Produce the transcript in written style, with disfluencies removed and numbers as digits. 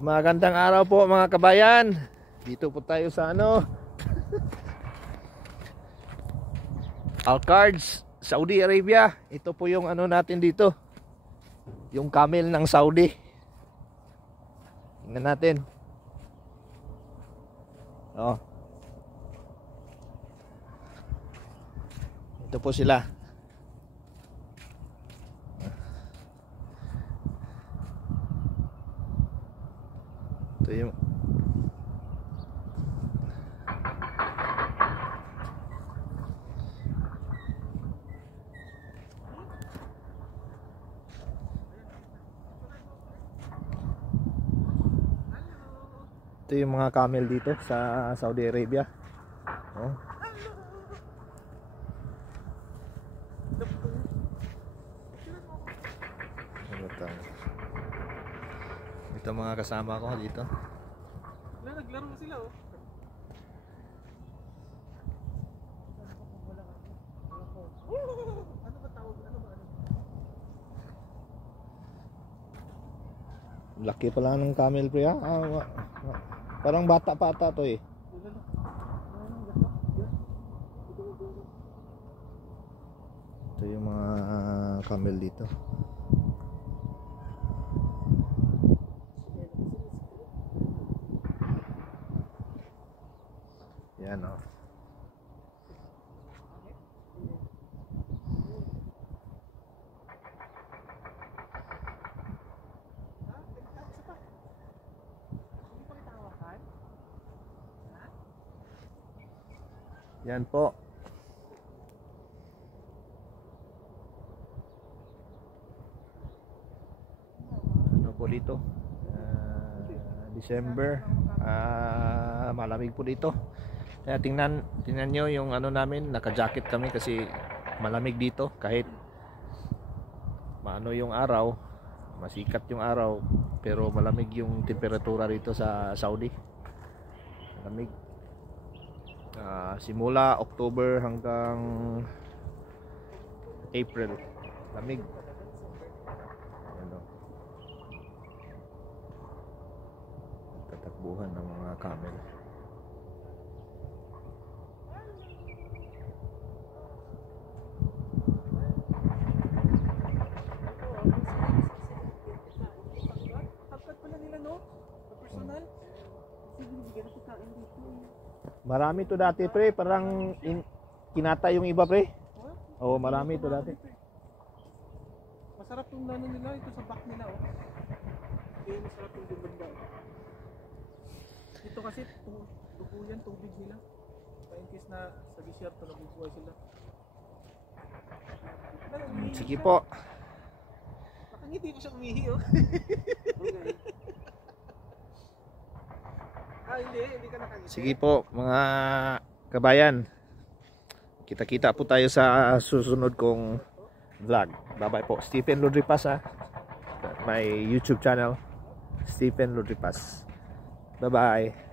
Magandang araw po mga kabayan. Dito po tayo sa Al-Qarj, Saudi Arabia. Ito po yung natin dito, yung camel ng Saudi. Tingnan natin. Ito po sila. Ito yung mga camel dito sa Saudi Arabia. Ito mga kasama ko dito. Naglaro sila Ano ba tawag? Laki pala ng camel pre ha. Parang bata pa ata to eh. Ito yung mga camel dito. Yan o. Yan po. Ano po dito? December. Malamig po dito. Kaya tingnan nyo yung namin, naka-jacket kami kasi malamig dito kahit maano yung araw, masikat yung araw, pero malamig yung temperatura dito sa Saudi. Malamig. Simula October hanggang April, lamig. Tatakbuhan ng mga camel. Marami to dati pre, parang kinata yung iba pre. Oo, marami to dati. Masarap yung nila, ito sa back nila Kaya masarap yung banda. Ito kasi tubo yan, tubig nila. Pa-incase na sa disyerto nabubuhay sila. Sige po. Nakangiti ko siya umihi hindi ka nakangiti. Sige po mga kabayan. Kita-kita po tayo sa susunod kong vlog. Bye-bye po. Stephen Lodripas my YouTube channel. Stephen Lodripas. Bye-bye.